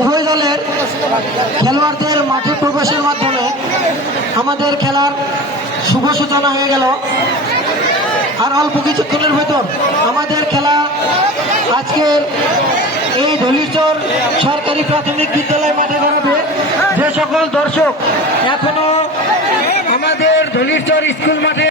উভয় দলের খেলোয়াড়দের মাঠে প্রবেশের মাধ্যমে আমাদের খেলার শুভ সূচনা হয়ে গেল। আর অল্প কিছুক্ষণের ভেতর আমাদের খেলা আজকের এই ধলিরচর সরকারি প্রাথমিক বিদ্যালয় মাঠে দাঁড়াবে। যে সকল দর্শক এখনো আমাদের ধলিরচর স্কুল মাঠে